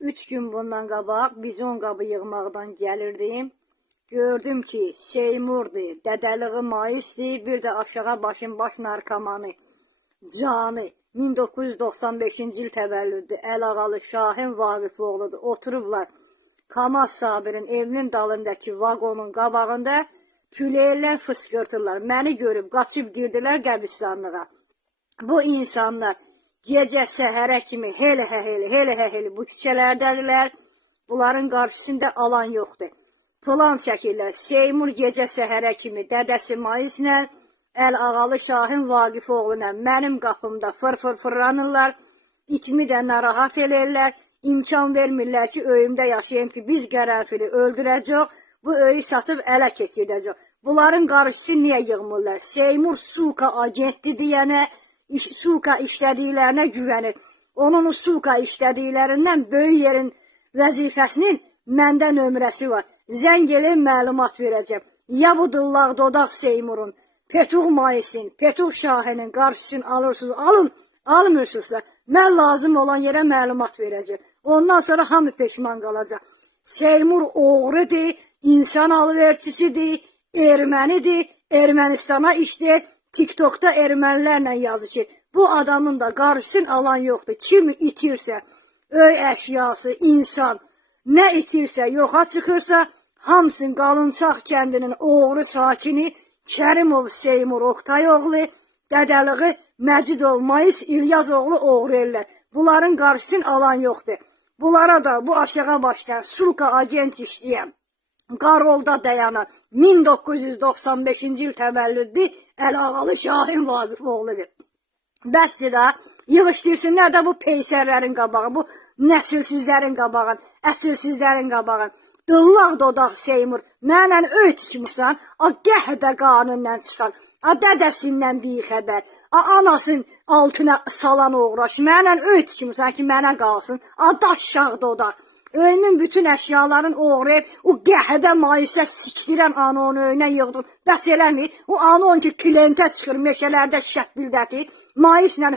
3 gün bundan qabaq bizon qabı yığmaqdan gəlirdim. Gördüm ki, Seymurdur, Dədəliği Maisdir, bir də aşağı başın baş narkomanı Canı 1995-ci il təvəllüddür. Əlağalı Şahin Vaqifoğludur. Oturublar Kamaz Sabirin evinin dalındakı vagonun qabağında küləyirlər fıskırtırlar. Məni görüb qaçıb girdilər qəbristanlığa. Bu insanlar gecə səhərə kimi hele bu küçələrdədirlər. Bunların qarşısında alan yoxdur. Plan çəkirlər. Seymur gecə səhərə kimi dədəsi Maislə, Əlağalı Şahin Vaqifoğlu'na mənim qapımda fırlanırlar. İtimi də narahat eləyirlər. İmkan vermirlər ki, öyümdə yaşayayım ki, biz qərənfili öldürəcək, bu öyü satıb ələ keçirdəcək. Bunların qarşısı niyə yığmırlar? Seymur suka agentdir deyənə, suka işlədiklərinə güvənir. Onun suka işlədiklərindən böyük yerin vəzifəsinin məndə nömrəsi var. Zəng eləyib məlumat verəcəm. Ya bu dillaq dodaq Seymurun, Petuq Maisin, Petuq Şahinin qarşısını alırsınız, almırsınızsa, mən lazım olan yerə məlumat verəcəm. Ondan sonra hamı peşman qalacaq. Seymur oğrudur, insan alıverçisidir, ermənidir, Ermənistana işləyir, TikTok'da ermənilərlə yazışır. Bu adamın da qarşısını alan yoxdur. Kimi itirsə, öy əşyası, insan, nə itirsə, yoxa çıxırsa, hamısın Qalınçaq kəndinin oğru sakini Kərimov Seymur Oqtayoğlu, Dədəliği Məcidov Mais İlyazoğlu oğru ellər. Bunların qarşısını alan yoxdur. Bunlara da bu aşağı başlayan sulka agent işləyən, Qarolda dayanan 1995-ci il təvəllüddü Əlağalı Şahin Vaqifoğludur. Bəsdir də, yığışdırsınlar da bu peysərlərin qabağı, bu nəsilsizlərin qabağı, əsilsizlərin qabağı. Dillaq dodaq Seymur, mənlə öy tikmişsən, qəhbə qanundan çıxan, dədəsindən bir xəbər, anasının altına salan uğraş, mənlə öy tikmişsən ki, mənə qalsın, daşşaq dodaq. Öyünün bütün əşyaların uğrayıb, o qəhbə Maisə sikdirən anı onun öyünə yığdın, bəs eləmir, o anı on ki, kliyentə çıxır, meşələrdə şəkbildədir, Maislə